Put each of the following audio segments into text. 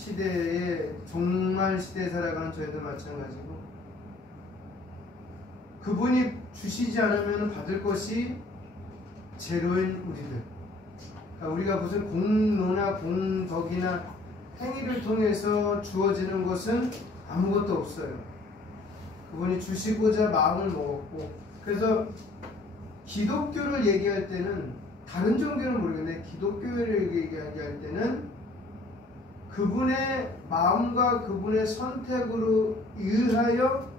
시대에 종말 시대에 살아가는 저희도 마찬가지고 그분이 주시지 않으면 받을 것이 제로인 우리들. 그러니까 우리가 무슨 공로나 공덕이나 행위를 통해서 주어지는 것은 아무것도 없어요. 그분이 주시고자 마음을 먹었고, 그래서 기독교를 얘기할 때는 다른 종교는 모르겠는데 기독교를 얘기할 때는 그분의 마음과 그분의 선택으로 의하여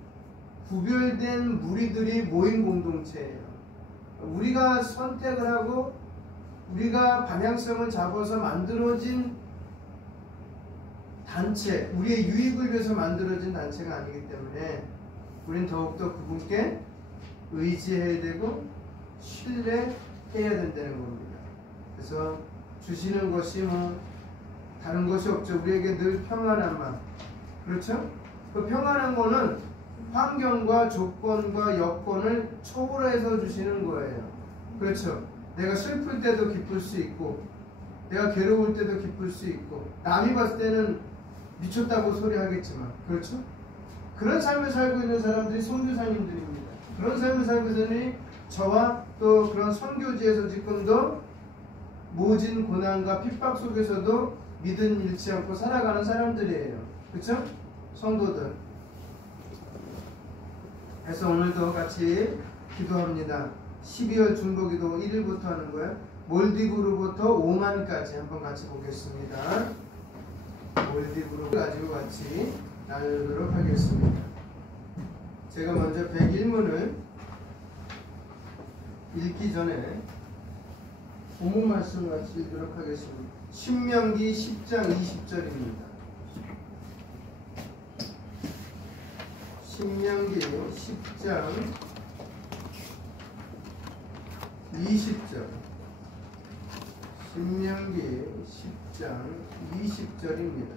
구별된 무리들이 모인 공동체예요. 우리가 선택을 하고 우리가 방향성을 잡아서 만들어진 단체, 우리의 유익을 위해서 만들어진 단체가 아니기 때문에 우리는 더욱더 그분께 의지해야 되고 신뢰해야 된다는 겁니다. 그래서 주시는 것이 뭐 다른 것이 없죠. 우리에게 늘 평안한 마음. 그렇죠? 그 평안한 거는 환경과 조건과 여건을 초월해서 주시는 거예요. 그렇죠? 내가 슬플 때도 기쁠 수 있고 내가 괴로울 때도 기쁠 수 있고 남이 봤을 때는 미쳤다고 소리하겠지만, 그렇죠? 그런 삶을 살고 있는 사람들이 선교사님들입니다. 그런 삶을 살고 있는 저와 또 그런 선교지에서 지금도 모진 고난과 핍박 속에서도 믿음 잃지 않고 살아가는 사람들이에요. 그렇죠? 성도들. 그래서 오늘도 같이 기도합니다. 12월 중보기도 1일부터 하는 거예요. 몰디브로부터 오만까지 한번 같이 보겠습니다. 몰디브로 가지고 같이 나누도록 하겠습니다. 제가 먼저 101문을 읽기 전에 본문 말씀을 같이 읽도록 하겠습니다. 신명기 10장 20절입니다. 신명기 10장 20절. 신명기 10장 20절입니다.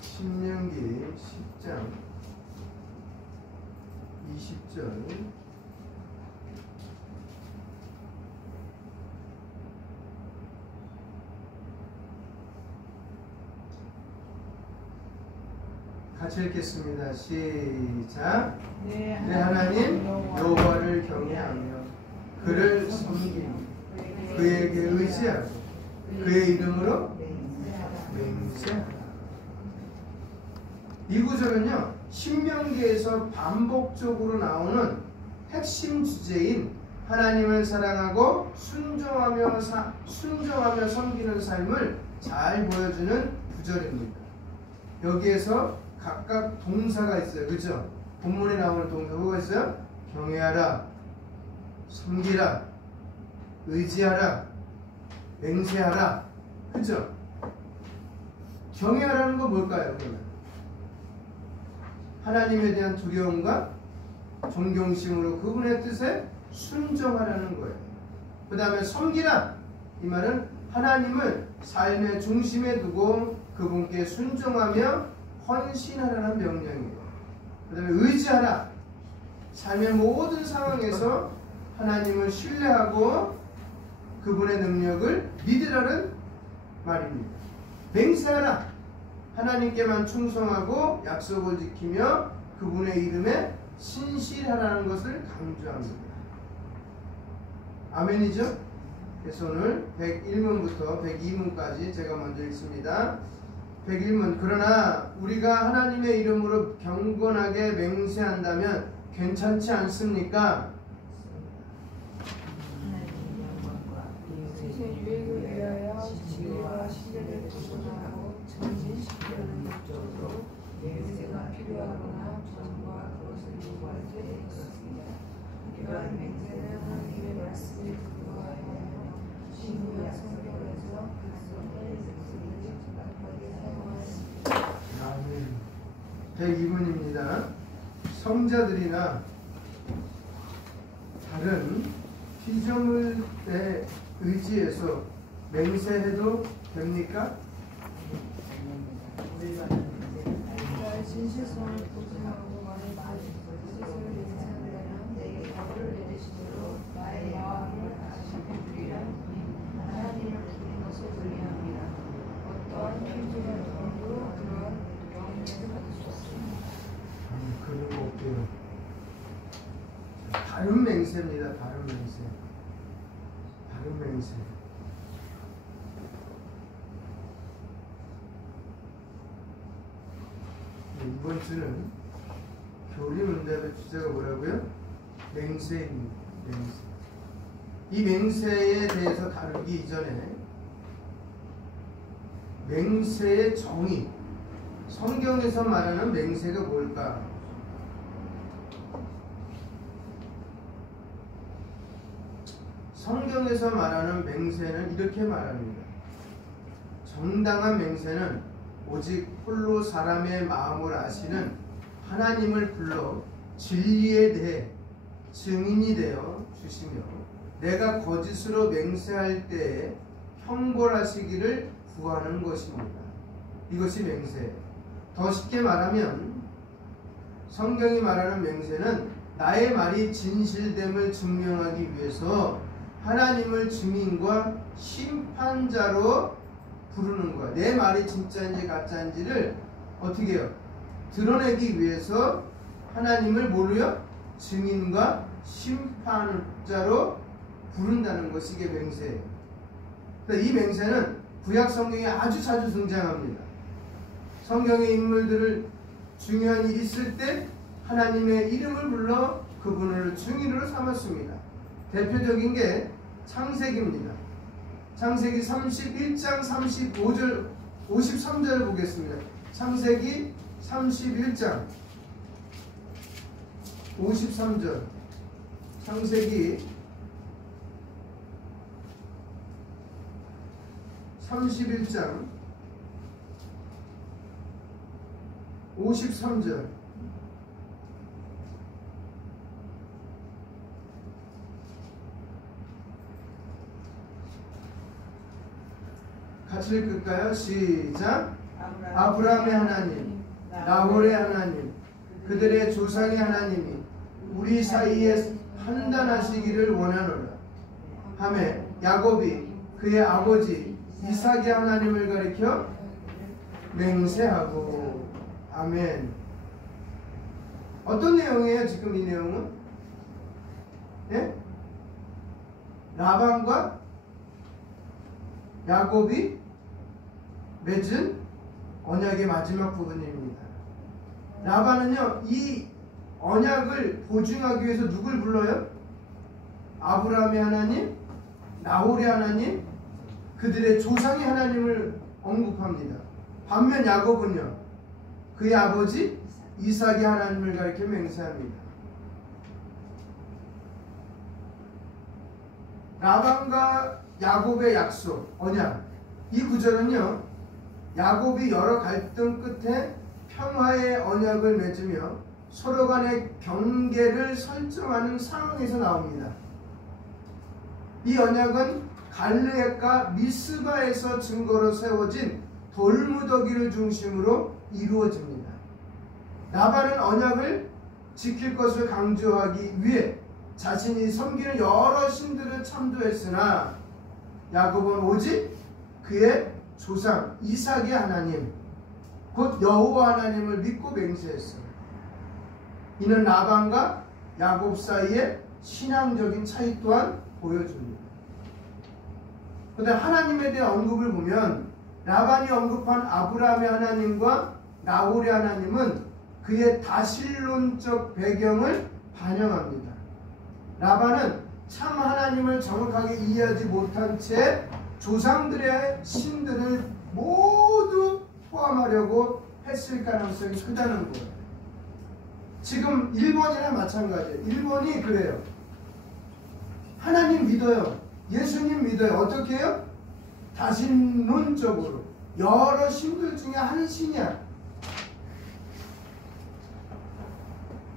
신명기 10장 20절. 같이 읽겠습니다. 시작. 내 하나님 여호와를 경외하며 그를 섬기며 그에게 의지하고 그의 이름으로 맹세하라. 이 구절은요, 신명기에서 반복적으로 나오는 핵심 주제인 하나님을 사랑하고 순종하며 섬기는 삶을 잘 보여주는 구절입니다. 여기에서 각각 동사가 있어요. 그죠? 본문에 나오는 동사 뭐가 있어요? 경외하라, 섬기라, 의지하라, 맹세하라. 그죠? 경외하라는 거 뭘까요? 그러면 하나님에 대한 두려움과 존경심으로 그분의 뜻에 순종하라는 거예요. 그 다음에 섬기라, 이 말은 하나님을 삶의 중심에 두고 그분께 순종하며 헌신하라는 명령이에요. 그 다음에 의지하라, 삶의 모든 상황에서 하나님을 신뢰하고 그분의 능력을 믿으라는 말입니다. 맹세하라, 하나님께만 충성하고 약속을 지키며 그분의 이름에 신실하라는 것을 강조합니다. 아멘이죠? 그래서 오늘 101문부터 102문까지 제가 먼저 읽습니다. 101문. 그러나 우리가 하나님의 이름으로 경건하게 맹세한다면 괜찮지 않습니까? 세세 유익을 위하여 지혜와 신뢰를 보존하고 증진시키려는 목적으로 맹세가 필요하거나 전과 그것을 요구할 때 있었습니다. 이러한 맹세는 하나님의 말씀에 근거하여 신구약 성경에서 백성의 맹세를 정확하게 사용하였습니다. 102분입니다. 성자들이나 다른 피조물에 의지해서 맹세해도 됩니까? 진실성을 보증하고 말을 진실을 맹세한다면 다른 맹세입니다. 다른 맹세. 다른 맹세. 이번 주는 교리 문답의 주제가 뭐라고요? 맹세입니다. 맹세. 이 맹세에 대해서 다루기 이전에 맹세의 정의, 성경에서 말하는 맹세가 뭘까? 성경에서 말하는 맹세는 이렇게 말합니다. 정당한 맹세는 오직 홀로 사람의 마음을 아시는 하나님을 불러 진리에 대해 증인이 되어 주시며 내가 거짓으로 맹세할 때에 형벌하시기를 구하는 것입니다. 이것이 맹세예요. 더 쉽게 말하면 성경이 말하는 맹세는 나의 말이 진실됨을 증명하기 위해서 하나님을 증인과 심판자로 부르는 거야. 내 말이 진짜인지 가짜인지를 어떻게 해요? 드러내기 위해서 하나님을 뭐로요? 증인과 심판자로 부른다는 것이 이게 맹세예요. 이 맹세는 구약 성경에 아주 자주 등장합니다. 성경의 인물들을 중요한 일이 있을 때 하나님의 이름을 불러 그분을 증인으로 삼았습니다. 대표적인 게 창세기입니다. 창세기 31장 35절 53절을 보겠습니다. 창세기 31장 53절 창세기 31장 53절 같이 읽을까요? 시작. 아브라함의 하나님, 나홀의 하나님, 그들의 조상의 하나님이 우리 사이에 판단하시기를 원하노라 하매 야곱이 그의 아버지 이삭의 하나님을 가리켜 맹세하고. 아멘. 어떤 내용이에요? 지금 이 내용은? 예? 라반과 야곱이 맺은 언약의 마지막 부분입니다. 라반은요, 이 언약을 보증하기 위해서 누굴 불러요? 아브라함의 하나님, 나홀의 하나님, 그들의 조상의 하나님을 언급합니다. 반면 야곱은요, 그의 아버지 이삭의 하나님을 가리켜 맹세합니다. 라반과 야곱의 약속, 언약. 이 구절은요, 야곱이 여러 갈등 끝에 평화의 언약을 맺으며 서로 간의 경계를 설정하는 상황에서 나옵니다. 이 언약은 갈르앗과 미스바에서 증거로 세워진 돌무더기를 중심으로 이루어집니다. 라반은 언약을 지킬 것을 강조하기 위해 자신이 섬기는 여러 신들을 참조했으나 야곱은 오직 그의 조상 이삭의 하나님 곧 여호와 하나님을 믿고 맹세했어요. 이는 라반과 야곱 사이의 신앙적인 차이 또한 보여줍니다. 그런데 하나님에 대한 언급을 보면 라반이 언급한 아브라함의 하나님과 나홀의 하나님은 그의 다신론적 배경을 반영합니다. 라반은 참 하나님을 정확하게 이해하지 못한 채 조상들의 신들을 모두 포함하려고 했을 가능성이 크다는 거예요. 지금 일본이나 마찬가지예요. 일본이 그래요. 하나님 믿어요. 예수님 믿어요. 어떻게 해요? 다신론적으로 여러 신들 중에 한 신이야.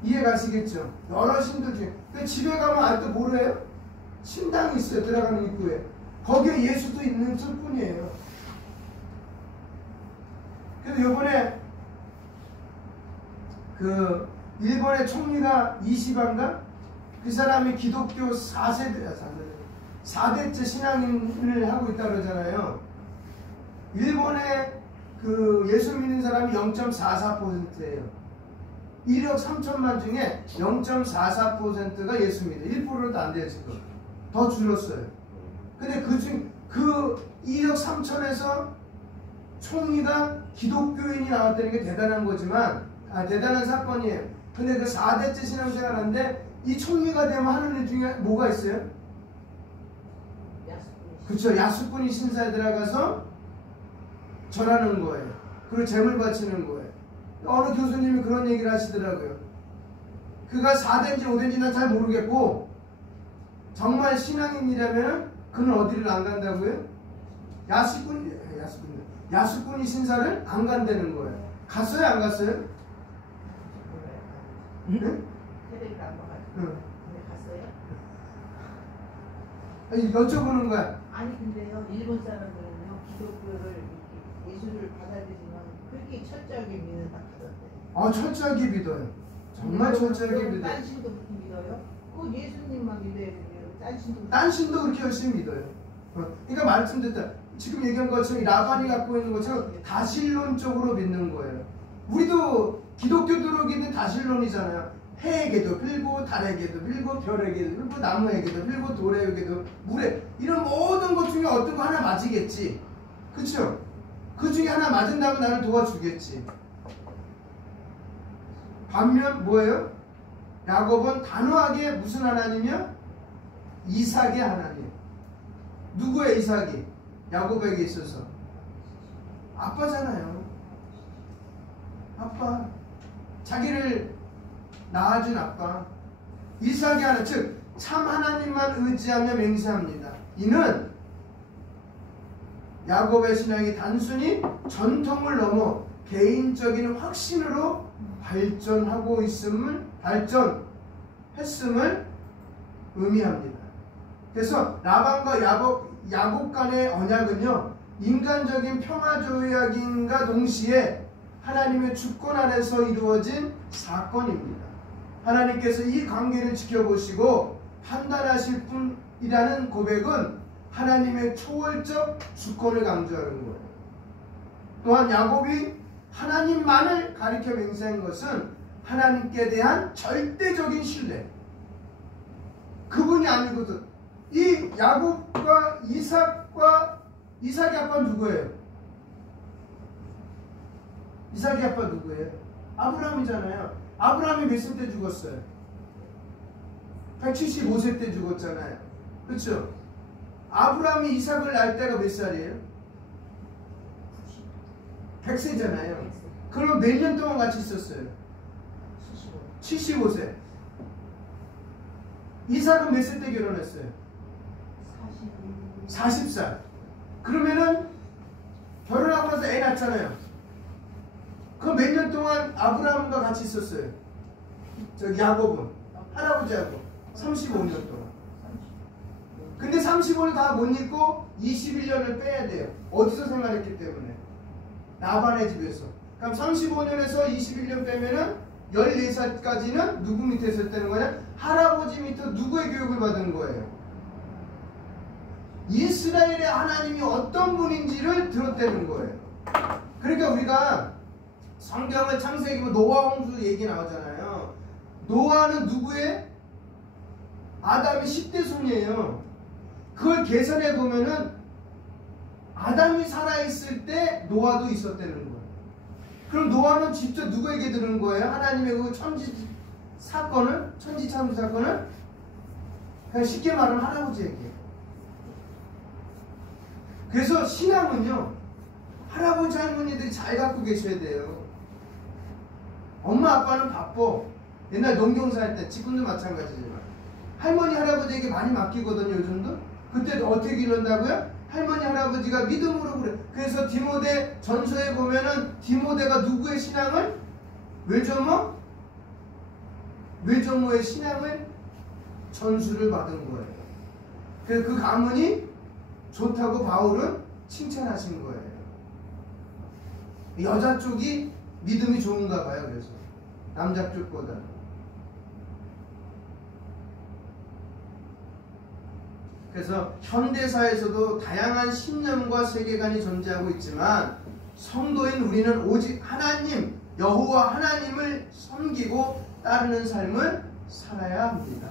이해가시겠죠? 여러 신들 중에. 근데 집에 가면 아직도 뭐래요? 신당이 있어요. 들어가는 입구에. 거기에 예수도 있는 뿐이에요. 그래서 요번에 그 일본의 총리가 이시반가? 그 사람이 기독교 4대째 신앙인을 하고 있다고 그러잖아요. 일본의 그 예수 믿는 사람이 0.44%예요. 1억 3천만 중에 0.44%가 예수입니다. 1%도 안 돼요, 지금. 더 줄었어요. 근데 그 1억 3천에서 총리가 기독교인이 나왔다는 게 대단한 거지만, 대단한 사건이에요. 근데 그 4대째 신앙생활 하는데, 이 총리가 되면 하는 일 중에 뭐가 있어요? 그쵸, 야수꾼이 신사에 들어가서 절하는 거예요. 그리고 재물 바치는 거예요. 어느 교수님이 그런 얘기를 하시더라고요. 그가 4대인지 5대인지 난 잘 모르겠고, 정말 신앙인이라면 그는 어디를 안 간다고요? 야수꾼이 신사를 안 간다는 거예요. 갔어요, 안 갔어요? 응? 테레비를 안 봐가지고. 응. 네, 갔어요? 아니, 여쭤보는 거야. 아니 근데요, 일본 사람들은요 기독교를 예수를 받아들이지만 그렇게 철저하게 믿는다 하던데. 철저하게 믿어요. 정말 철저하게 믿어요. 딴 신도 그렇게 믿어요? 그 예수님만 믿어야 돼요. 딴 신도 그렇게 열심히 믿어요. 그러니까 말씀드렸다. 지금 얘기한 것처럼 라반이 갖고 있는 것처럼 다신론적으로 믿는 거예요. 우리도 기독교 들어오기는 다신론이잖아요. 해에게도 빌고, 달에게도 빌고, 별에게도 빌고, 나무에게도 빌고, 돌에게도, 물에, 이런 모든 것 중에 어떤 거 하나 맞이겠지. 그쵸? 그 중에 하나 맞은다면 나를 도와주겠지. 반면 뭐예요? 야곱은 단호하게 무슨 하나님이요? 이삭의 하나님. 누구의 이삭이? 야곱에게 있어서 아빠잖아요. 아빠. 자기를 낳아준 아빠. 이삭의 하나님, 즉 참 하나님만 의지하며 맹세합니다. 이는 야곱의 신앙이 단순히 전통을 넘어 개인적인 확신으로 발전했음을 의미합니다. 그래서 라반과 야곱 간의 언약은요, 인간적인 평화 조약인과 동시에 하나님의 주권 안에서 이루어진 사건입니다. 하나님께서 이 관계를 지켜보시고 판단하실 분이라는 고백은 하나님의 초월적 주권을 강조하는 거예요. 또한 야곱이 하나님만을 가리켜 맹세한 것은 하나님께 대한 절대적인 신뢰. 그분이 아니거든. 이 야곱과 이삭의 아빠 누구예요? 이삭의 아빠 누구예요? 아브라함이잖아요. 아브라함이 몇 살 때 죽었어요? 175세 때 죽었잖아요. 그렇죠? 아브라함이 이삭을 낳을 때가 몇 살이에요? 100세잖아요. 그럼 몇 년 동안 같이 있었어요? 75세. 이삭은 몇 살 때 결혼했어요? 40살. 그러면은 결혼하고 나서 애 낳잖아요. 그럼 몇 년 동안 아브라함과 같이 있었어요? 야곱은 할아버지하고 35년 동안. 근데 35년 다 못 잊고 21년을 빼야 돼요. 어디서 생활했기 때문에? 라반의 집에서. 그럼 35년에서 21년 빼면은 14살까지는 누구 밑에 있었다는 거냐? 할아버지 밑에 누구의 교육을 받은 거예요? 이스라엘의 하나님이 어떤 분인지를 들었다는 거예요. 그러니까 우리가 성경을 창세기 노아 홍수 얘기 나오잖아요. 노아는 누구의? 아담의 10대 손이에요. 그걸 계산해 보면은 아담이 살아있을 때 노아도 있었다는 거예요. 그럼 노아는 직접 누구에게 들은 거예요? 하나님의 그 천지 참수 사건을 그냥 쉽게 말하면 할아버지에게. 그래서 신앙은요, 할아버지 할머니들이 잘 갖고 계셔야 돼요. 엄마 아빠는 바빠. 옛날 농경사 할 때, 지금도 마찬가지지만 할머니 할아버지에게 많이 맡기거든요. 요즘도. 그때 어떻게 기른다고요? 할머니 할아버지가 믿음으로 그래. 그래서 디모데 전서에 보면은 디모데가 누구의 신앙을? 외조모의 신앙을 전수를 받은 거예요. 그래서 그 가문이 좋다고 바울은 칭찬하신 거예요. 여자 쪽이 믿음이 좋은가 봐요. 그래서 남자 쪽보다. 그래서 현대사에서도 다양한 신념과 세계관이 존재하고 있지만 성도인 우리는 오직 하나님, 여호와 하나님을 섬기고 따르는 삶을 살아야 합니다.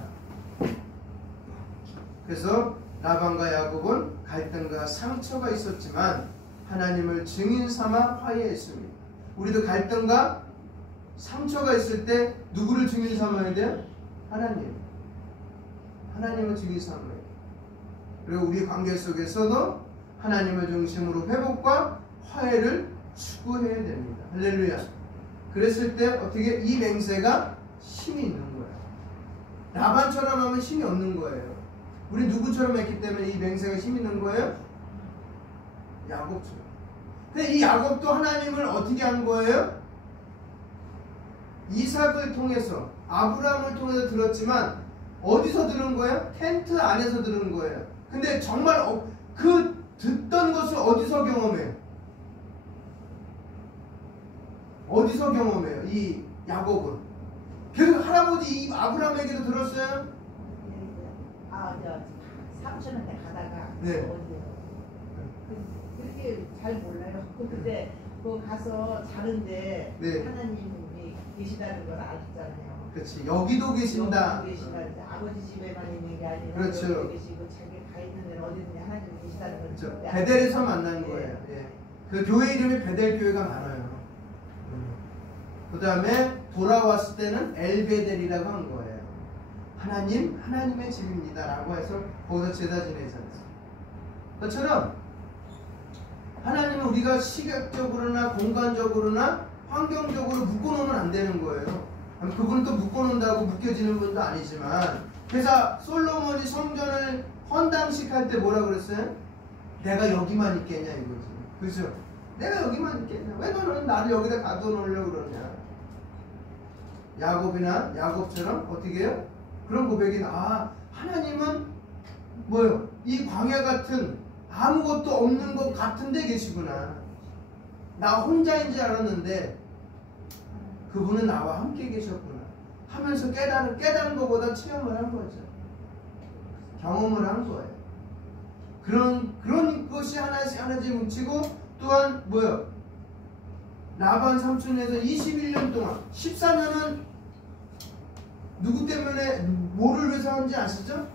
그래서 라반과 야곱은 갈등과 상처가 있었지만 하나님을 증인 삼아 화해했습니다. 우리도 갈등과 상처가 있을 때 누구를 증인 삼아야 돼요? 하나님. 하나님을 증인 삼아야 돼요. 그리고 우리 관계 속에서도 하나님을 중심으로 회복과 화해를 추구해야 됩니다. 할렐루야. 그랬을 때 어떻게 이 맹세가 힘이 있는 거예요. 라반처럼 하면 힘이 없는 거예요. 우리 누구처럼 했기 때문에 이 맹세가 힘이 있는 거예요? 야곱처럼. 근데 이 야곱도 하나님을 어떻게 한 거예요? 이삭을 통해서, 아브라함을 통해서 들었지만 어디서 들은 거예요? 텐트 안에서 들은 거예요. 근데 정말 그 듣던 것을 어디서 경험해요? 어디서 경험해요? 이 야곱은 계속 할아버지 이 아브라함에게도 들었어요? 저 삼촌한테 가다가 네. 어디요? 그렇게 잘 몰라요. 근데 그 가서 자는데 네. 하나님이 계시다는 걸 알았잖아요. 그렇지. 여기도 계신다. 여기도 계시다. 아버지 집에만 있는 게 아니라 그렇죠. 여기 계시고 자기 가 있는 데는 어디든지 하나님이 계시다는 걸. 그렇죠. 베델에서 만난 네. 거예요. 예. 그 교회 이름이 베델 교회가 많아요. 그 다음에 돌아왔을 때는 엘베델이라고 한 거예요. 하나님, 하나님의 집입니다 라고 해서 거기서 제사 지내잖아요. 그것처럼 하나님은 우리가 시각적으로나 공간적으로나 환경적으로 묶어놓으면 안 되는 거예요. 그분은 또 묶어놓는다고 묶여지는 분도 아니지만, 그래서 솔로몬이 성전을 헌당식 할 때 뭐라 그랬어요? 내가 여기만 있겠냐 이거지. 그렇죠? 내가 여기만 있겠냐? 왜 너는 나를 여기다 가둬놓으려고 그러냐? 야곱처럼 어떻게 해요? 그런 고백이 하나님은 뭐요? 이 광야 같은 아무것도 없는 것 같은 데 계시구나. 나 혼자인 줄 알았는데 그분은 나와 함께 계셨구나 하면서 깨달은 것보다 체험을 한 거죠. 경험을 한 거예요. 그런 것이 하나씩 뭉치고, 또한 뭐요? 라반 삼촌에서 21년 동안 14년은 누구 때문에 뭐를 위해서 하는지 아시죠?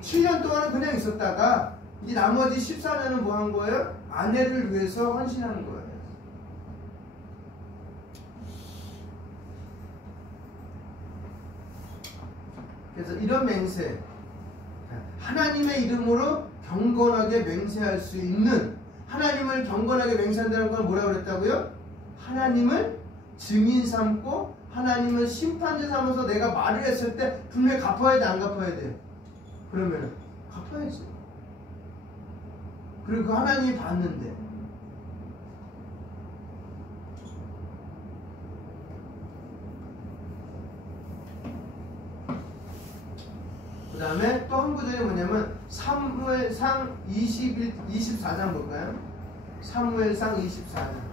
7년 동안은 그냥 있었다가 이 나머지 14년은 뭐 한 거예요? 아내를 위해서 헌신한 거예요. 그래서 이런 맹세, 하나님의 이름으로 경건하게 맹세할 수 있는, 하나님을 경건하게 맹세한다는 건 뭐라고 그랬다고요? 하나님을 증인 삼고 하나님을 심판자 삼아서 내가 말을 했을 때 분명히 갚아야 돼, 안 갚아야 돼요? 그러면 갚아야지. 그리고 그 하나님이 봤는데. 그 다음에 또 한 구절이 뭐냐면 사무엘상 24장 볼까요? 사무엘상 24장.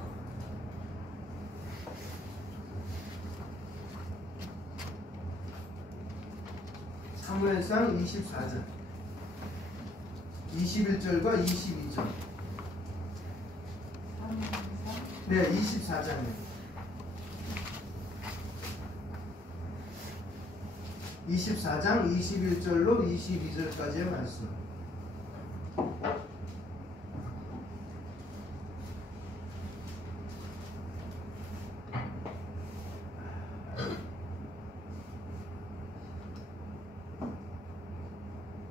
사무엘상 24장 21절과 22절. 네, 24장이요. 24장 21절로 22절까지의 말씀.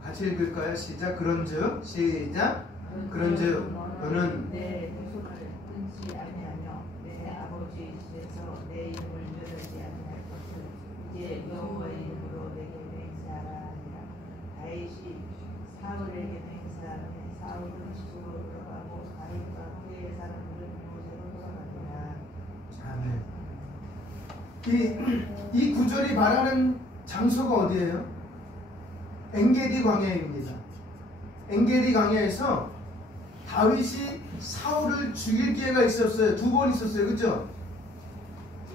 같이 읽을까요? 시작. 그런즉 시작. 그런즉 너는 내 손을 끊지 아니하며 내 아버지 집에서 내 이름을 멸하지 아니할 것을 이제 여호와의 이름으로 내게 맹세하라 하니라. 다윗이 사울에게 맹세하며 사울은 집으로 들어가고 다윗과 그의 사람들은 모세로 돌아가니라. 아멘. 이 구절이 말하는 장소가 어디예요? 엔게디 광야입니다. 엔게디 광야에서 다윗이 사울을 죽일 기회가 있었어요. 2번 있었어요. 그쵸?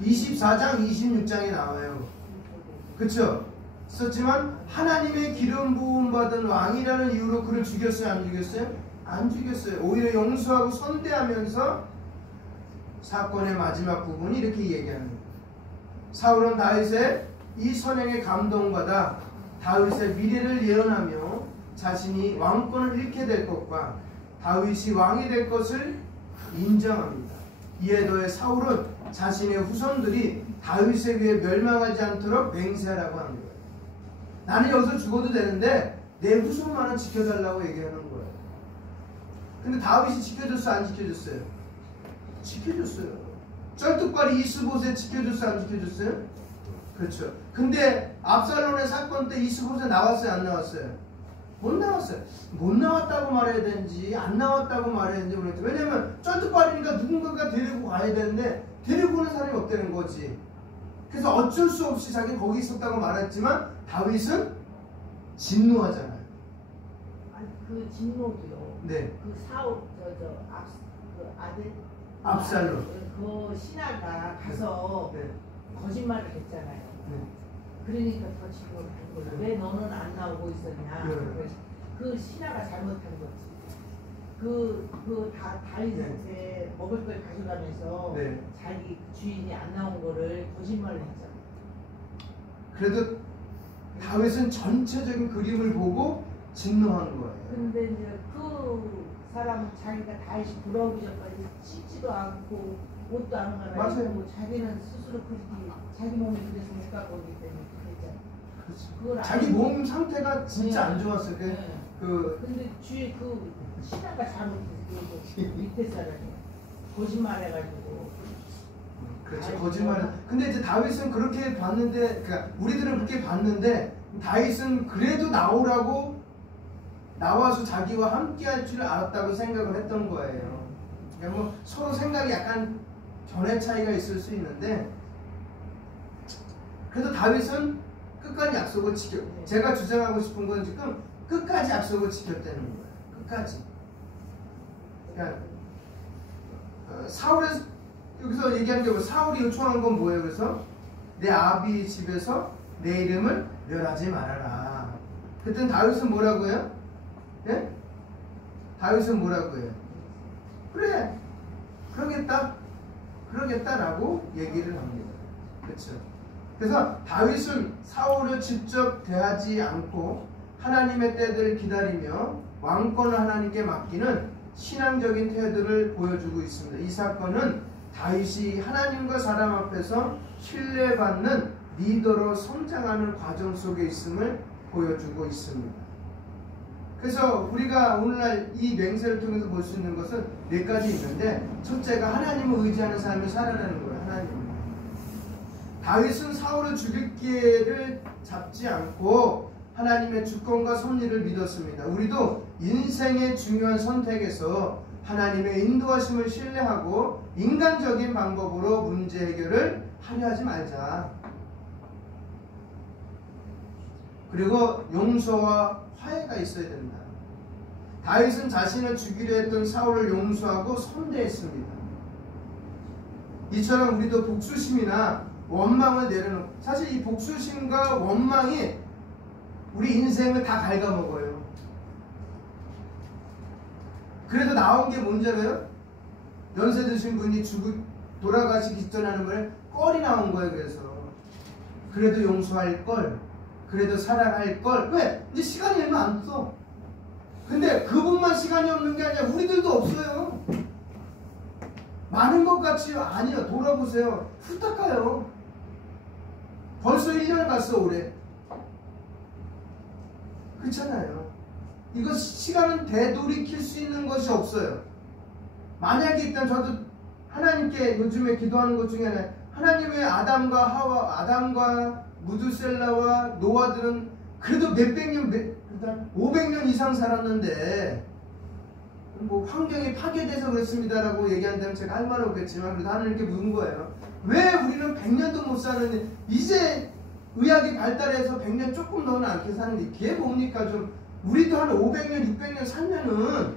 24장, 26장에 나와요. 그쵸? 있었지만 하나님의 기름 부음 받은 왕이라는 이유로 그를 죽였어요? 안 죽였어요? 안 죽였어요. 오히려 용서하고 선대하면서 사건의 마지막 부분이 이렇게 얘기하는 거예요. 사울은 다윗의 이 선행에 감동받아 다윗의 미래를 예언하며 자신이 왕권을 잃게 될 것과 다윗이 왕이 될 것을 인정합니다. 이에 더해 사울은 자신의 후손들이 다윗에 의해 멸망하지 않도록 맹세하라고 하는 거예요. 나는 여기서 죽어도 되는데 내 후손만은 지켜달라고 얘기하는 거예요. 근데 다윗이 지켜줬어, 안 지켜줬어요? 지켜줬어요. 쩔뚝발이 이스봇에 지켜줬어, 안 지켜줬어요? 그렇죠. 근데 압살롬의 사건 때 이스봇에 나왔어요, 안 나왔어요? 못 나왔어요. 못 나왔다고 말해야 되는지 안 나왔다고 말해야 되는지 모르겠어요. 왜냐면 쩔뚝발이니까 누군가가 데리고 가야 되는데 데리고 오는 사람이 없다는 거지. 그래서 어쩔 수 없이 자기 거기 있었다고 말했지만 다윗은 진노하잖아요. 아니 그 진노도요. 네. 그 사울 그 아들 압살롬. 그 신하가 가서 네. 거짓말을 했잖아요. 네. 그러니까 더 진노를 한 거예요. 왜 너는 안 나오고 있었냐? 네. 그 신하가 잘못한 거지. 다윗한테 먹을 걸 가져가면서 네. 자기 주인이 안 나온 거를 거짓말을 했잖아. 그래도 다윗은 전체적인 그림을 보고 진노한 거예요. 근데 이제 그 사람은 자기가 다윗이 돌아오기 전까지 씻지도 않고 옷도 안 갈아입고 자기는 스스로 그렇게 자기 몸이 그래서 못 갖고 오기 때문에 그랬잖아. 그렇죠. 자기 몸 상태가 진짜 안 좋았어요. 근데 주위 그 신하가 잘못했어. 밑에 사람이 거짓말해가지고. 그렇죠. 거짓말. 근데 이제 다윗은 그렇게 봤는데, 그러니까 우리들은 그렇게 봤는데 다윗은 그래도 나오라고 나와서 자기와 함께할 줄 알았다고 생각을 했던 거예요. 그러니까 뭐 서로 생각이 약간 견해 차이가 있을 수 있는데, 그래도 다윗은 끝까지 약속을 지켜. 제가 주장하고 싶은 건 지금 끝까지 약속을 지켰다는 거예요. 끝까지. 그러니까 사울의 여기서 얘기하는 게 뭐, 사울이 요청한 건 뭐예요? 그래서 내 아비 집에서 내 이름을 멸하지 말아라. 그땐 다윗은 뭐라고 해요? 예? 다윗은 뭐라고 해요? 그래, 그러겠다라고 얘기를 합니다. 그렇죠. 그래서 다윗은 사울을 직접 대하지 않고 하나님의 때를 기다리며 왕권을 하나님께 맡기는 신앙적인 태도를 보여주고 있습니다. 이 사건은 다윗이 하나님과 사람 앞에서 신뢰받는 리더로 성장하는 과정 속에 있음을 보여주고 있습니다. 그래서 우리가 오늘날 이 맹세를 통해서 볼 수 있는 것은 네 가지 있는데, 첫째가 하나님을 의지하는 삶을 살아라는 거예요. 하나님. 다윗은 사울을 죽일 기회를 잡지 않고 하나님의 주권과 섭리를 믿었습니다. 우리도 인생의 중요한 선택에서 하나님의 인도하심을 신뢰하고 인간적인 방법으로 문제 해결을 하려 하지 말자. 그리고 용서와 화해가 있어야 된다. 다윗은 자신을 죽이려 했던 사울을 용서하고 선대했습니다. 이처럼 우리도 복수심이나 원망을 내려놓고, 사실 이 복수심과 원망이 우리 인생을 다 갉아먹어요. 그래도 나온 게 뭔지 알아요? 연세 드신 분이 돌아가시기 직전에 하는 거에 껄이 나온 거예요. 그래도 용서할 걸, 그래도 사랑할 걸. 왜? 이제 시간이 얼마 안 써. 근데 그분만 시간이 없는 게 아니라 우리들도 없어요. 많은 것 같지요? 아니요. 돌아보세요. 후딱 가요. 벌써 1년 갔어, 올해. 그렇잖아요. 이거 시간은 되돌이킬 수 있는 것이 없어요. 만약에 일단 저도 하나님께 요즘에 기도하는 것 중에 하나, 하나님의 아담과 무드셀라와 노아들은 그래도 몇백 년, 500년 이상 살았는데, 뭐 환경이 파괴돼서 그렇습니다라고 얘기한다면 제가 할 말은 없겠지만, 그래도 하나님께 묻는 거예요. 왜 우리는 100년도 못 사는데, 이제 의학이 발달해서 100년 조금 넘는 않게 사는데, 그게 뭡니까? 좀 우리도 한 500년, 600년 살면은,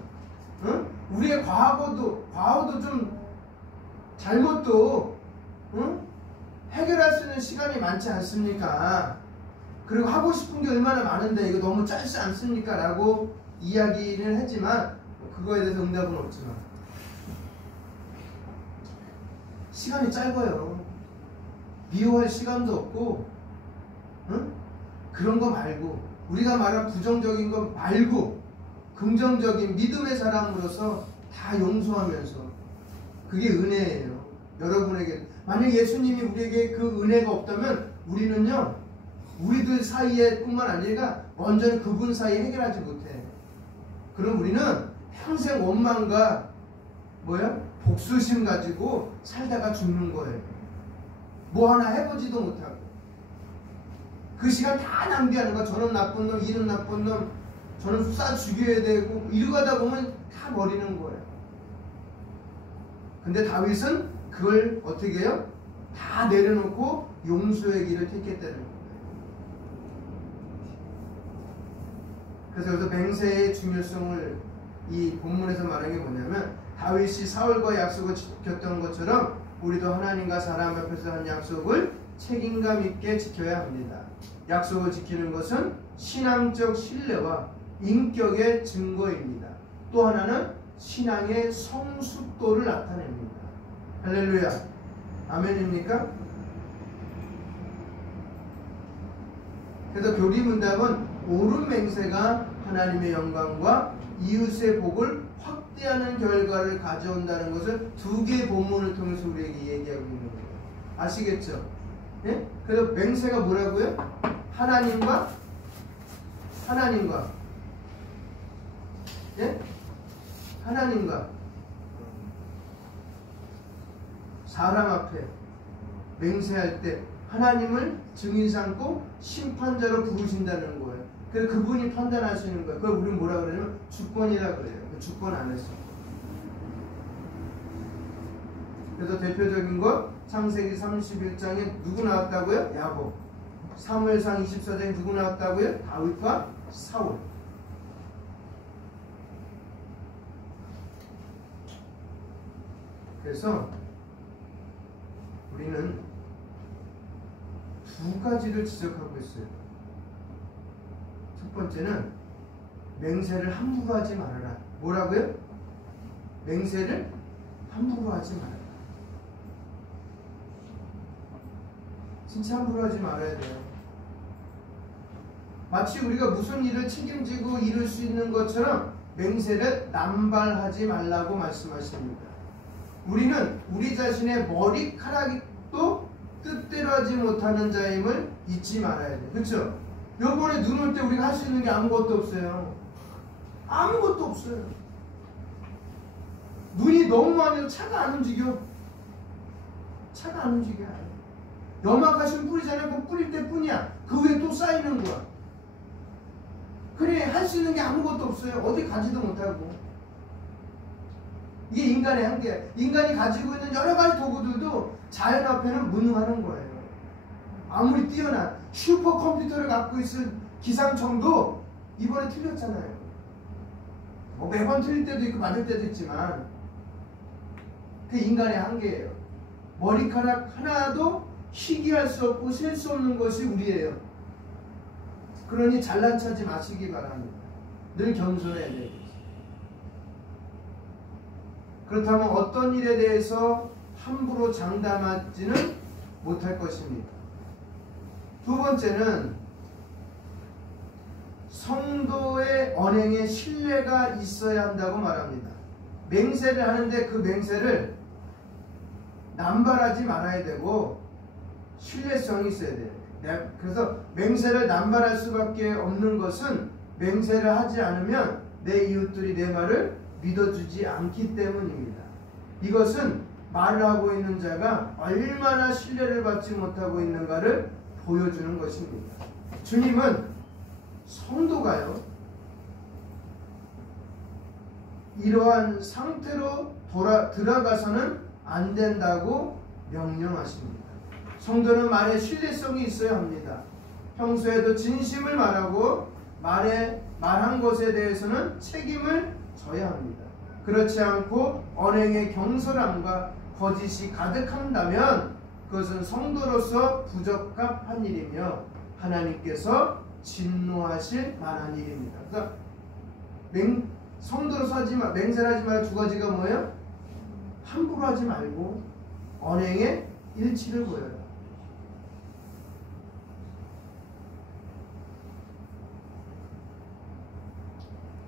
응? 우리의 과거도 좀 잘못도, 응? 해결할 수 있는 시간이 많지 않습니까? 그리고 하고 싶은 게 얼마나 많은데 이거 너무 짧지 않습니까? 라고 이야기를 했지만, 그거에 대해서 응답은 없지만, 시간이 짧아요. 미워할 시간도 없고, 응? 그런 거 말고, 우리가 말한 부정적인 거 말고 긍정적인 믿음의 사람으로서 다 용서하면서, 그게 은혜예요. 여러분에게 만약 예수님이 우리에게 그 은혜가 없다면 우리는요, 우리들 사이에 뿐만 아니라 완전히 그분 사이에 해결하지 못해. 그럼 우리는 평생 원망과 복수심 가지고 살다가 죽는 거예요. 뭐 하나 해보지도 못하고 그 시간 다 낭비하는 거야. 저는 나쁜 놈, 이는 나쁜 놈, 저는 쏴 죽여야 되고 이러다 보면 다 버리는 거예요. 근데 다윗은 그걸 어떻게 해요? 다 내려놓고 용서의 길을 택했다는 거예요. 그래서 여기서 맹세의 중요성을 이 본문에서 말하는 게 뭐냐면, 다윗이 사울과 약속을 지켰던 것처럼 우리도 하나님과 사람 앞에서 한 약속을 책임감 있게 지켜야 합니다. 약속을 지키는 것은 신앙적 신뢰와 인격의 증거입니다. 또 하나는 신앙의 성숙도를 나타냅니다. 할렐루야. 아멘입니까? 그래서 교리문답은 옳은 맹세가 하나님의 영광과 이웃의 복을 확대하는 결과를 가져온다는 것을 두 개의 본문을 통해서 우리에게 얘기하고 있는 거예요. 아시겠죠? 예? 그래서 맹세가 뭐라고요? 하나님과 예? 하나님과 사람 앞에 맹세할 때 하나님을 증인 삼고 심판자로 부르신다는 거예요. 그래서 그분이 판단하시는 거예요. 그걸 우리는 뭐라 그러냐면 주권이라 그래요. 그 주권 안에서. 그래서 대표적인 것 창세기 31장에 누구 나왔다고요? 야곱. 사무엘상 24장에 누구 나왔다고요? 다윗과 사울. 그래서 우리는 두 가지를 지적하고 있어요. 첫 번째는 맹세를 함부로 하지 말아라. 뭐라고요? 맹세를 함부로 하지 말아라. 진짜 함부로 하지 말아야 돼요. 마치 우리가 무슨 일을 책임지고 이룰 수 있는 것처럼 맹세를 남발하지 말라고 말씀하십니다. 우리는 우리 자신의 머리카락도 뜻대로 하지 못하는 자임을 잊지 말아야 돼요. 그렇죠? 요번에 눈 올 때 우리가 할 수 있는 게 아무것도 없어요. 아무것도 없어요. 눈이 너무 많이 와서 차가 안 움직여. 차가 안 움직여. 염화가시면 뿌리잖아요. 그거 뿌릴 때 뿐이야. 그 위에 또 쌓이는 거야. 그래, 할 수 있는 게 아무것도 없어요. 어디 가지도 못하고. 이게 인간의 한계야. 인간이 가지고 있는 여러 가지 도구들도 자연 앞에는 무능하는 거예요. 아무리 뛰어난 슈퍼컴퓨터를 갖고 있을 기상청도 이번에 틀렸잖아요. 뭐 매번 틀릴 때도 있고 맞을 때도 있지만 그게 인간의 한계예요. 머리카락 하나도 희귀할 수 없고 셀 수 없는 것이 우리예요. 그러니 잘난 체하지 마시기 바랍니다. 늘 겸손해야 돼요. 그렇다면 어떤 일에 대해서 함부로 장담하지는 못할 것입니다. 두 번째는 성도의 언행에 신뢰가 있어야 한다고 말합니다. 맹세를 하는데 그 맹세를 남발하지 말아야 되고 신뢰성이 있어야 돼요. 그래서 맹세를 남발할 수밖에 없는 것은 맹세를 하지 않으면 내 이웃들이 내 말을 믿어주지 않기 때문입니다. 이것은 말을 하고 있는 자가 얼마나 신뢰를 받지 못하고 있는가를 보여주는 것입니다. 주님은 성도가요, 이러한 상태로 들어가서는 안 된다고 명령하십니다. 성도는 말에 신뢰성이 있어야 합니다. 평소에도 진심을 말하고 말한 것에 대해서는 책임을 져야 합니다. 그렇지 않고 언행의 경솔함과 거짓이 가득한다면 그것은 성도로서 부적합한 일이며 하나님께서 진노하실 만한 일입니다. 그러니까 성도로서 맹세를 하지 말고 두 가지가 뭐예요? 함부로 하지 말고 언행의 일치를 보여요.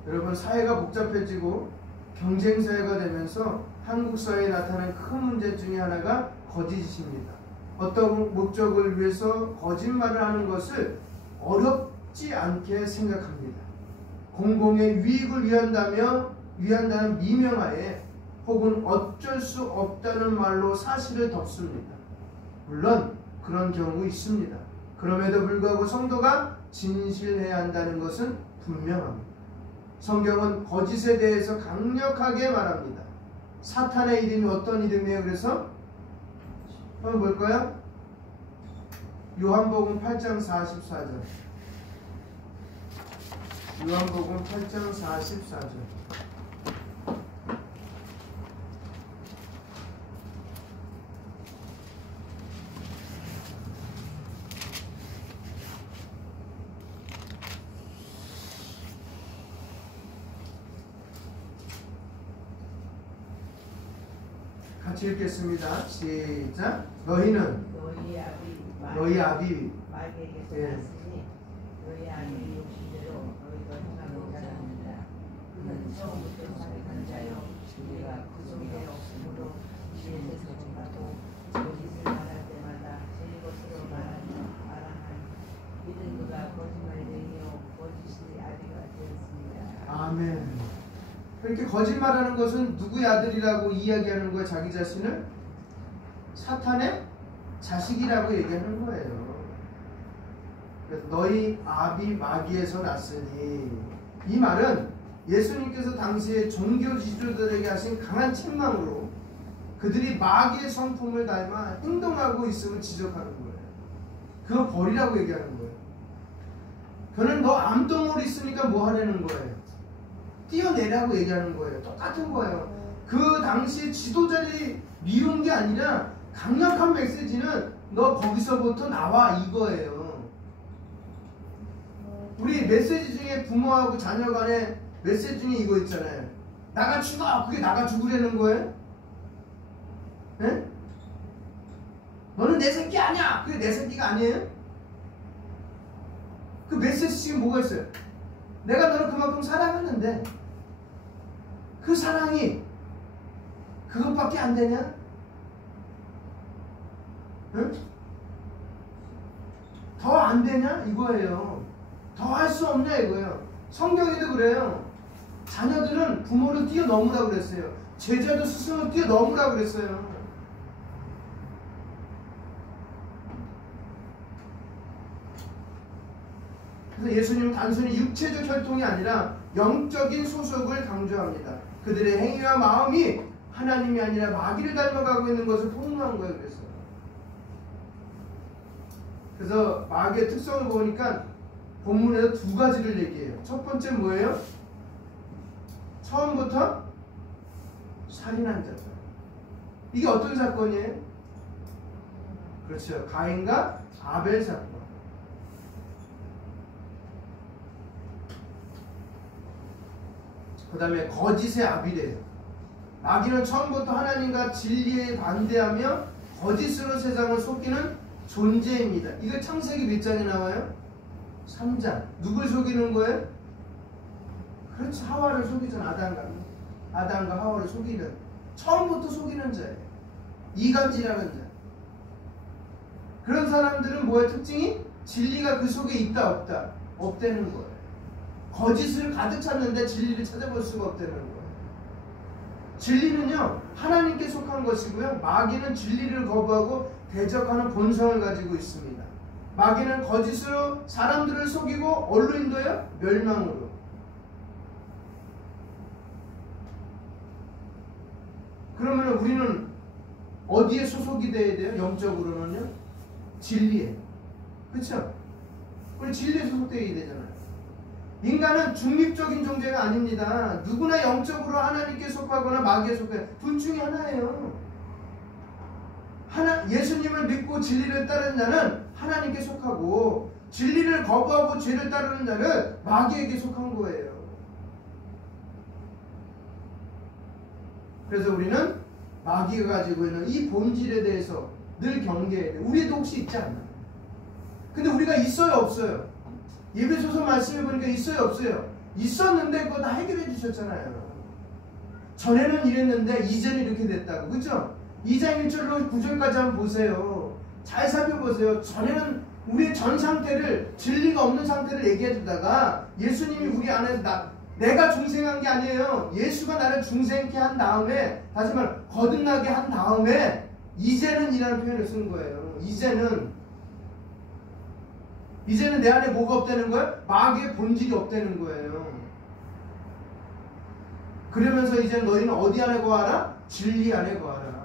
여러분, 사회가 복잡해지고 경쟁사회가 되면서 한국 사회에 나타난 큰 문제 중에 하나가 거짓입니다. 어떤 목적을 위해서 거짓말을 하는 것을 어렵지 않게 생각합니다. 공공의 유익을 위한다는 미명하에 혹은 어쩔 수 없다는 말로 사실을 덮습니다. 물론 그런 경우 있습니다. 그럼에도 불구하고 성도가 진실해야 한다는 것은 분명합니다. 성경은 거짓에 대해서 강력하게 말합니다. 사탄의 이름이 어떤 이름이에요? 그래서 한번 볼까요? 요한복음 8장 44절. 요한복음 8장 44절. 같이 읽겠습니다. 시작. 너희는 너희 아비 마귀에게서 예. 났으니 너희 아비의 욕심대로 너희도 행하고 자랍니다. 그는 처음부터 살인한 자요 우리가 그 속에 없으므로 지혜에서 정하고 거짓을 말할 때마다 제 것으로 말하나니 이는 그가 거짓말쟁이요 거짓의 아비가 되었습니다. 아멘. 이렇게 거짓말하는 것은 누구의 아들이라고 이야기하는 거예요? 자기 자신을? 사탄의 자식이라고 얘기하는 거예요. 그래서 너희 아비 마귀에서 났으니, 이 말은 예수님께서 당시에 종교 지도자들에게 하신 강한 책망으로 그들이 마귀의 성품을 닮아 행동하고 있음을 지적하는 거예요. 그거 버리라고 얘기하는 거예요. 그는 너 암덩어리 있으니까 뭐 하려는 거예요? 뛰어내라고 얘기하는 거예요. 똑같은 거예요. 그 당시 지도자들이 미운 게 아니라 강력한 메시지는 너 거기서부터 나와 이거예요. 우리 메시지 중에 부모하고 자녀 간에 메시지 중에 이거 있잖아요. 나가 죽어! 그게 나가 죽으려는 거예요? 네? 너는 내 새끼 아니야! 그게 내 새끼가 아니에요? 그 메시지 지금 뭐가 있어요? 내가 너를 그만큼 사랑하는데 그 사랑이 그것밖에 안 되냐? 응? 더 안 되냐? 이거예요. 더 할 수 없냐? 이거예요. 성경에도 그래요. 자녀들은 부모를 뛰어넘으라고 그랬어요. 제자도 스승을 뛰어넘으라고 그랬어요. 그래서 예수님은 단순히 육체적 혈통이 아니라 영적인 소속을 강조합니다. 그들의 행위와 마음이 하나님이 아니라 마귀를 닮아가고 있는 것을 폭로한 거예요. 그래서 마귀의 특성을 보니까 본문에서 두 가지를 얘기해요. 첫 번째 뭐예요? 처음부터 살인한 자다. 이게 어떤 사건이에요? 그렇죠. 가인과 아벨 사건. 그 다음에 거짓의 아비래요. 마귀는 처음부터 하나님과 진리에 반대하며 거짓으로 세상을 속이는 존재입니다. 이거 창세기 몇 장에 나와요? 3장. 누굴 속이는 거예요? 그렇지, 하와를 속이잖아. 아담과 하와를 속이는, 처음부터 속이는 자예요. 이간질하는 자. 그런 사람들은 뭐의 특징이? 진리가 그 속에 있다 없다? 없다는 거예요. 거짓을 가득 찼는데 진리를 찾아볼 수가 없다는 거예요. 진리는요 하나님께 속한 것이고요, 마귀는 진리를 거부하고 대적하는 본성을 가지고 있습니다. 마귀는 거짓으로 사람들을 속이고 어디로 인도해요? 멸망으로. 그러면 우리는 어디에 소속이 돼야 돼요? 영적으로는요? 진리에. 그렇죠? 우리 진리에 소속되어야 되잖아요. 인간은 중립적인 존재가 아닙니다. 누구나 영적으로 하나님께 속하거나 마귀에 속해요. 둘 중에 하나예요. 예수님을 믿고 진리를 따르는 자는 하나님께 속하고, 진리를 거부하고 죄를 따르는 자는 마귀에게 속한 거예요. 그래서 우리는 마귀가 가지고 있는 이 본질에 대해서 늘 경계해야 돼. 우리도 혹시 있지 않나? 근데 우리가 있어요, 없어요? 예배소서 말씀해 보니까 있어요, 없어요? 있었는데 그거 다 해결해 주셨잖아요. 전에는 이랬는데 이제는 이렇게 됐다고. 그죠? 2장 1절로 9절까지 한번 보세요. 잘 살펴보세요. 전에는 우리의 전 상태를, 진리가 없는 상태를 얘기해 주다가 예수님이 우리 안에 내가 중생한 게 아니에요. 예수가 나를 중생케 한 다음에, 다시 말해 거듭나게 한 다음에 이제는 이라는 표현을 쓴 거예요. 이제는 내 안에 뭐가 없다는 거예요? 마귀의 본질이 없다는 거예요. 그러면서 이제 너희는 어디 안에 거하라? 진리 안에 거하라.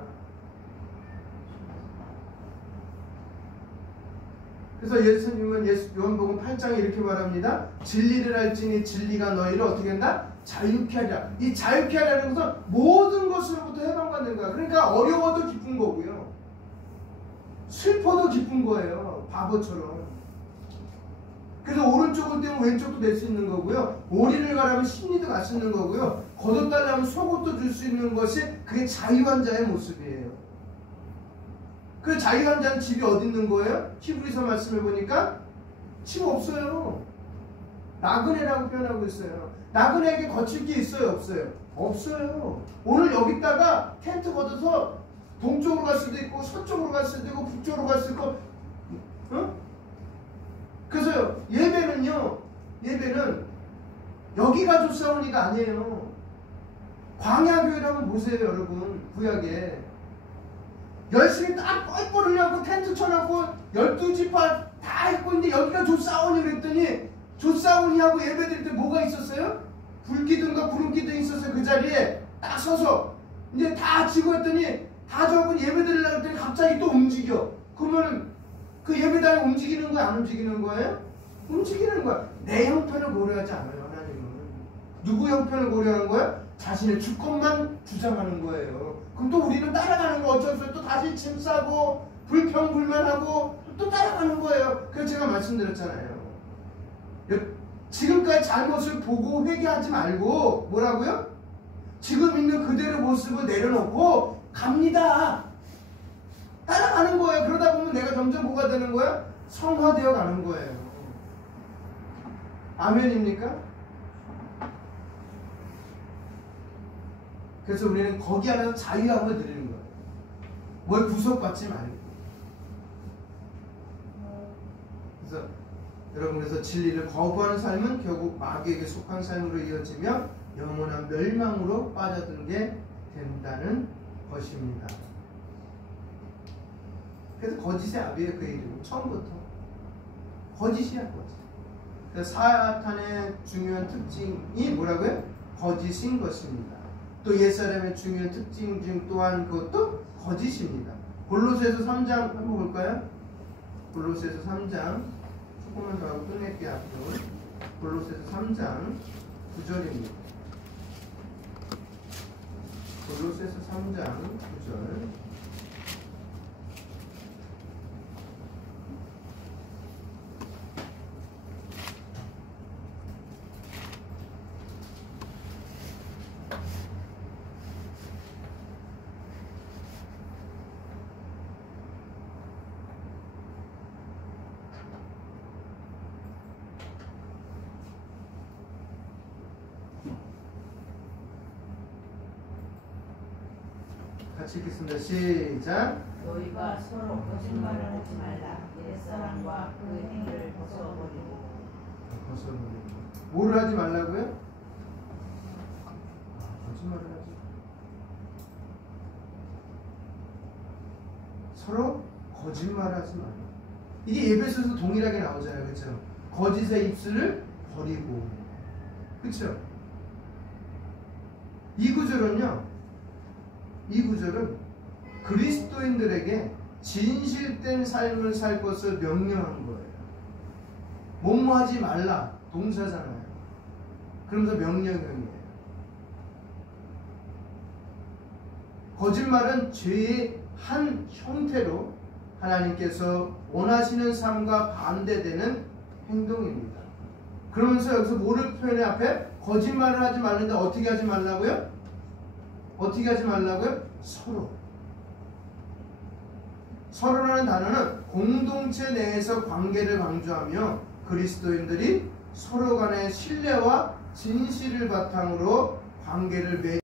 그래서 예수님은 요한복음 8장에 이렇게 말합니다. 진리를 알지니 진리가 너희를 어떻게 한다? 자유케 하리라. 이 자유케 하리라는 것은 모든 것으로부터 해방받는 거야. 그러니까 어려워도 기쁜 거고요. 슬퍼도 기쁜 거예요. 바보처럼. 그래서 오른쪽을 떼면 왼쪽도 낼 수 있는 거고요. 오리를 가라면 심리도 갈 수 있는 거고요. 걷어달라면 속옷도 줄 수 있는 것이 그게 자유한 자의 모습이에요. 그 자유한 자는 집이 어디 있는 거예요? 히브리서 말씀을 보니까 집 없어요. 나그네라고 표현하고 있어요. 나그네에게 거칠 게 있어요, 없어요? 없어요. 오늘 여기다가 텐트 걷어서 동쪽으로 갈 수도 있고 서쪽으로 갈 수도 있고 북쪽으로 갈 수도 있고, 어? 그래서 예배는 여기가 좋사오니가 아니에요. 광야교회를 한번 보세요, 여러분. 구약에 열심히 딱 뻘뻘 흘려갖고 텐트 쳐놓고 12지파 다 했고, 근데 여기가 좋사오니 그랬더니, 좋사오니 하고 예배 드릴 때 뭐가 있었어요? 불기둥과 구름기둥이 있었어요. 그 자리에 딱 서서 이제 다 지고 했더니 다 저하고 예배 드리려고 했더니 갑자기 또 움직여. 그러면 그 예배당이 움직이는 거야, 안 움직이는 거예요? 움직이는 거야. 내 형편을 고려하지 않아요, 하나님은. 누구 형편을 고려하는 거야? 자신의 주권만 주장하는 거예요. 그럼 또 우리는 따라가는 거 어쩔 수 없어요. 또 다시 짐 싸고 불평불만하고 또 따라가는 거예요. 그래서 제가 말씀드렸잖아요. 지금까지 잘못을 보고 회개하지 말고 뭐라고요? 지금 있는 그대로 모습을 내려놓고 갑니다. 따라가는 거예요. 그러다 보면 내가 점점 뭐가 되는 거야? 성화되어 가는 거예요. 아멘입니까? 그래서 우리는 거기 안에서 자유함을 드리는 거예요. 뭘 구속받지 말고. 그래서 여러분, 그래서 진리를 거부하는 삶은 결국 마귀에게 속한 삶으로 이어지며 영원한 멸망으로 빠져들게 된다는 것입니다. 그래서 거짓의 아비의 그 이름은 처음부터 거짓이야, 거짓. 그래서 사탄의 중요한 특징이 뭐라고요? 거짓인 것입니다. 또 옛사람의 중요한 특징 중 또한 그것도 거짓입니다. 골로새서 3장 한번 볼까요? 골로새서 3장 조금만 더 하고 끝낼게요. 앞으로 골로새서 3장 9절입니다. 골로새서 3장 9절. 같이 읽겠습니다. 시작. 너희가 서로 거짓말을 하지 말라. 옛사람과 그 행위를 벗어버리고. 뭐를 하지 말라고요? 거짓말을 하지. 서로 거짓말을 하지 말라. 이게 예배소에서 동일하게 나오잖아요, 그렇죠? 거짓의 입술을 버리고, 그렇죠? 이 구절은 그리스도인들에게 진실된 삶을 살 것을 명령한 거예요. 뭐뭐하지 말라, 동사잖아요. 그러면서 명령형이에요. 거짓말은 죄의 한 형태로 하나님께서 원하시는 삶과 반대되는 행동입니다. 그러면서 여기서 뭐를 표현해? 앞에 거짓말을 하지 말는데 어떻게 하지 말라고요? 어떻게 하지 말라고요? 서로. 서로라는 단어는 공동체 내에서 관계를 강조하며 그리스도인들이 서로 간의 신뢰와 진실을 바탕으로 관계를 맺